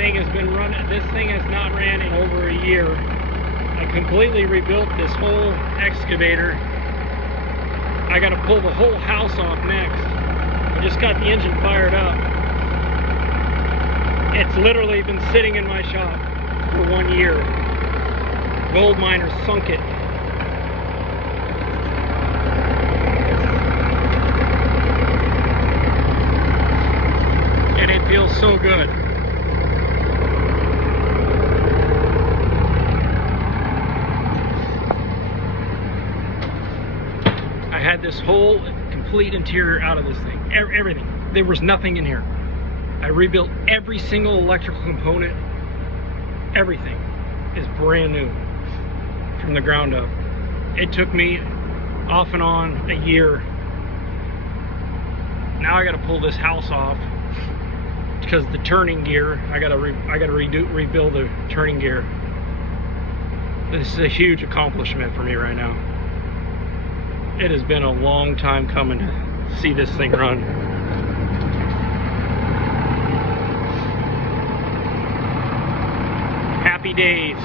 thing has been running, this thing has not ran in over a year. I completely rebuilt this whole excavator. I got to pull the whole house off next. I just got the engine fired up. It's literally been sitting in my shop for 1 year. Gold miners sunk it. And it feels so good. I had this whole complete interior out of this thing. Everything. There was nothing in here. I rebuilt every single electrical component. Everything is brand new from the ground up. It took me off and on a year. Now I got to pull this house off because the turning gear, I got to rebuild the turning gear. This is a huge accomplishment for me right now. It has been a long time coming to see this thing run. Happy days.